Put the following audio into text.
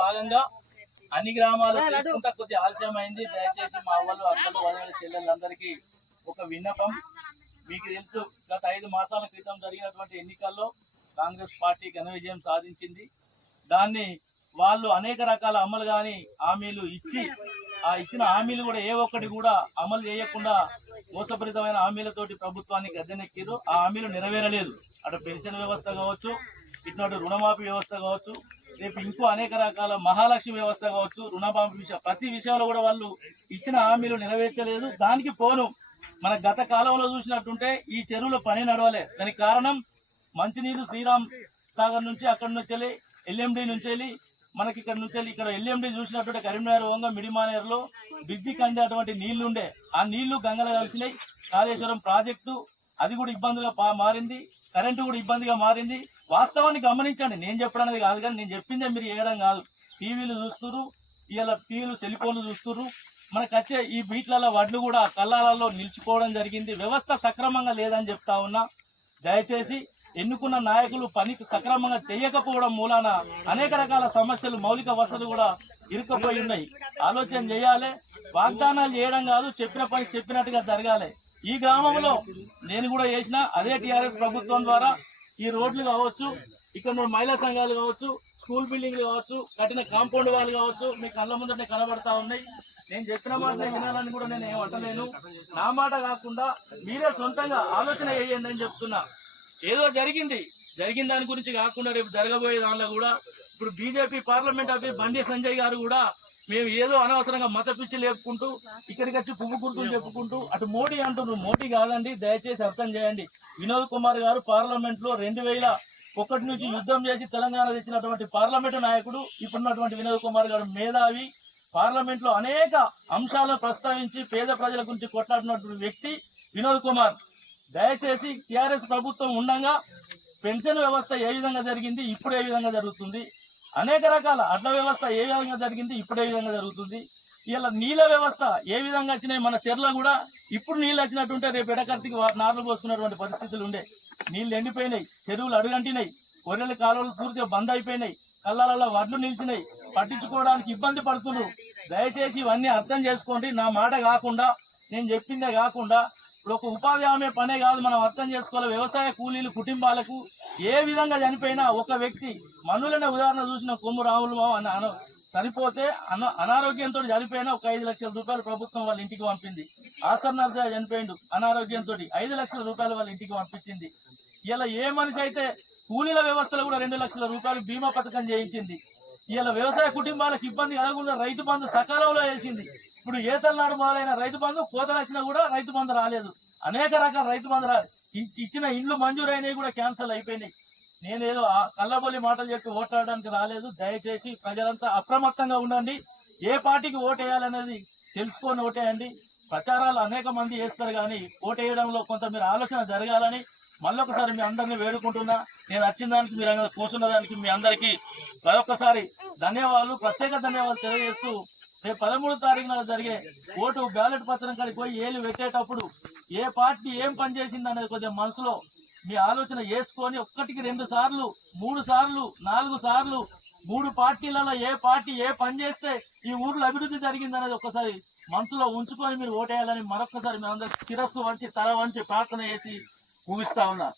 భాగంగా అన్ని గ్రామాలు తీసుకుంటా కొద్ది ఆలస్యమైంది. దయచేసి మా వాళ్ళు అక్కలు వదిలి చెల్లెళ్ళందరికీ ఒక విన్నపం. మీకు తెలుసు గత ఐదు మాసాల క్రితం జరిగినటువంటి ఎన్నికల్లో కాంగ్రెస్ పార్టీ ఘన విజయం సాధించింది. దాన్ని వాళ్ళు అనేక రకాల అమలు కానీ హామీలు ఇచ్చి ఆ ఇచ్చిన హామీలు కూడా ఏ ఒక్కటి కూడా అమలు చేయకుండా మోసపూరితమైన హామీలతోటి ప్రభుత్వాన్ని గద్దెనెక్కిరు ఆ హామీలు నెరవేరలేదు. అటు పెన్షన్ వ్యవస్థ కావచ్చు ఇటువంటి రుణమాఫీ వ్యవస్థ కావచ్చు రేపు ఇంకో అనేక రకాల మహాలక్ష్మి వ్యవస్థ కావచ్చు రుణమాఫీ విషయం ప్రతి విషయంలో కూడా వాళ్ళు ఇచ్చిన హామీలు నెరవేర్చలేదు. దానికి పోను. మన గత కాలంలో చూసినట్టుంటే ఈ చెరువులో పని నడవలే. దానికి కారణం మంచినీరు శ్రీరామ్ సాగర్ నుంచి అక్కడి నుంచి వెళ్ళి ఎల్ఎండి నుంచి వెళ్ళి మనకి ఇక్కడ నుంచి వెళ్ళి ఇక్కడ ఎల్ఎండి చూసినట్టు కరీంనగర్ వంగ మిడిమానేరులో బ్రిడ్జికి అందేటువంటి నీళ్ళు ఉండే. ఆ నీళ్ళు గంగలో కలిసినాయి. కాళేశ్వరం ప్రాజెక్టు అది కూడా ఇబ్బందిగా మారింది. కరెంటు కూడా ఇబ్బందిగా మారింది. వాస్తవాన్ని గమనించండి. నేను చెప్పడానికి కాదు కానీ నేను చెప్పిందే మీరు ఏడం కాదు. టీవీలు చూస్తున్నారు ఇలా టీవీలు సెల్ ఫోన్లు చూస్తున్నారు మనకు వచ్చే ఈ బీట్లలో వడ్లు కూడా కళ్ళాలలో నిలిచిపోవడం జరిగింది. వ్యవస్థ సక్రమంగా లేదని చెప్తా ఉన్నా. దయచేసి ఎన్నుకున్న నాయకులు పనికి సక్రమంగా చేయకపోవడం మూలాన అనేక రకాల సమస్యలు మౌలిక వసతులు కూడా ఇరుక్కుపోయి ఉన్నాయి. ఆలోచన చేయాలి. వాగ్దానాలు చేయడం కాదు చెప్పిన పని చెప్పినట్టుగా జరగాలి. ఈ గ్రామంలో నేను కూడా చేసిన అదే టీఆర్ఎస్ ప్రభుత్వం ద్వారా ఈ రోడ్లు కావచ్చు ఇక్కడ మన మహిళా సంఘాలు కావచ్చు స్కూల్ బిల్డింగ్లు కావచ్చు కట్టిన కాంపౌండ్ వాళ్ళు కావచ్చు మీ కళ్ళ ముందటే కనబడతా ఉన్నాయి. నేను చెప్పిన మాట వినాలని కూడా నేను ఏమంటలేను నా మాట కాకుండా మీరే సొంతంగా ఆలోచన చేయండి అని చెప్తున్నా. ఏదో జరిగింది. జరిగిన దాని గురించి కాకుండా రేపు జరగబోయే దానిలో కూడా ఇప్పుడు బీజేపీ పార్లమెంట్ అభ్యర్థి బండి సంజయ్ గారు కూడా మేము ఏదో అనవసరంగా మత పిచ్చి లేపుకుంటూ ఇక్కడికి వచ్చి పువ్వు గుర్తులు చెప్పుకుంటూ అటు మోడీ అంటున్నారు. మోడీ కాదండి దయచేసి అర్థం చేయండి. వినోద్ కుమార్ గారు పార్లమెంట్లో రెండు వేల ఒకటి నుంచి యుద్ధం చేసి తెలంగాణ తెచ్చినటువంటి పార్లమెంటు నాయకుడు ఇప్పుడున్నటువంటి వినోద్ కుమార్ గారు మేధావి. పార్లమెంట్లో అనేక అంశాలను ప్రస్తావించి పేద ప్రజల గురించి కొట్లాడినటువంటి వ్యక్తి వినోద్ కుమార్. దయచేసి టిఆర్ఎస్ ప్రభుత్వం ఉండగా పెన్షన్ వ్యవస్థ ఏ విధంగా జరిగింది ఇప్పుడు ఏ విధంగా జరుగుతుంది? అనేక రకాల అడ్ల వ్యవస్థ ఏ విధంగా జరిగింది ఇప్పుడు ఏ విధంగా జరుగుతుంది? ఇలా నీళ్ళ వ్యవస్థ ఏ విధంగా వచ్చినాయి మన చెర్ల కూడా ఇప్పుడు నీళ్ళు వచ్చినట్టుంటే రేపు ఎడకర్తికి నార్లు పోసుకున్నటువంటి పరిస్థితులు ఉండే. నీళ్ళు ఎండిపోయినాయి చెరువులు అడుగంటినాయి గొర్రెల కాలువలు పూర్తిగా బంద్ అయిపోయినాయి కళ్ళాలలో వడ్లు నిలిచినాయి. పట్టించుకోవడానికి ఇబ్బంది పడుతున్నారు. దయచేసి ఇవన్నీ అర్థం చేసుకోండి. నా మాట కాకుండా నేను చెప్పిందే కాకుండా ఇప్పుడు ఒక ఉపాధి హామీ పనే కాదు మనం అర్థం చేసుకోవాలి. వ్యవసాయ కూలీలు కుటుంబాలకు ఏ విధంగా చనిపోయినా ఒక వ్యక్తి మనులనే ఉదాహరణ చూసిన కొమ్ము రాములు బాబు అని చనిపోతే అన అనారోగ్యంతో చనిపోయినా ఒక ఐదు లక్షల రూపాయలు ప్రభుత్వం వాళ్ళ ఇంటికి పంపింది. ఆసర్ నర్సా చనిపోయిండు అనారోగ్యంతో ఐదు లక్షల రూపాయలు వాళ్ళ ఇంటికి పంపించింది. ఇలా ఏ మనిషి అయితే కూలీల వ్యవస్థలో కూడా రెండు లక్షల రూపాయలు బీమా పథకం చేయించింది. ఇలా వ్యవసాయ కుటుంబాలకు ఇబ్బంది కలగకుండా రైతు బంధు సకాలంలో వేసింది. ఇప్పుడు ఏతలనాడు మొదలైన రైతు బంధు కోతలు వచ్చినా కూడా రైతు బంధు రాలేదు. అనేక రకాల రైతు బంధు రా ఇచ్చిన ఇండ్లు మంజూరైనవి కూడా క్యాన్సిల్ అయిపోయినాయి. నేనేదో ఆ కళ్ళబొల్లి మాటలు చెప్పి ఓట్లాడడానికి రాలేదు. దయచేసి ప్రజలంతా అప్రమత్తంగా ఉండండి. ఏ పార్టీకి ఓటేయాలనేది తెలుసుకొని ఓటేయండి. ప్రచారాలు అనేక మంది చేస్తారు కానీ ఓటేయడంలో కొంత మీరు ఆలోచన జరగాలని మళ్ళొకసారి మీ అందరినీ వేడుకుంటున్నా. నేను వచ్చిన దానికి మీరు అందరూ కూర్చున్న దానికి మీ అందరికీ మరొకసారి ధన్యవాదాలు. ప్రత్యేక ధన్యవాదాలు తెలియజేస్తూ రేపు పదమూడు తారీఖున జరిగే ఓటు బ్యాలెట్ పత్రం కాడికి పోయి ఏళ్ళు పెట్టేటప్పుడు ఏ పార్టీ ఏం పని చేసింది అనేది కొద్దిగా మనసులో మీ ఆలోచన చేసుకొని ఒక్కటికి రెండు సార్లు మూడు సార్లు నాలుగు సార్లు మూడు పార్టీలలో ఏ పార్టీ ఏ పని చేస్తే ఈ ఊర్లో అభివృద్ధి జరిగిందనేది ఒక్కసారి మనసులో ఉంచుకొని మీరు ఓటేయాలని మరొకసారి మీ అందరికి శిరస్సు వంచి తల వంచి ప్రార్థన చేసి ముగిస్తా ఉన్నా.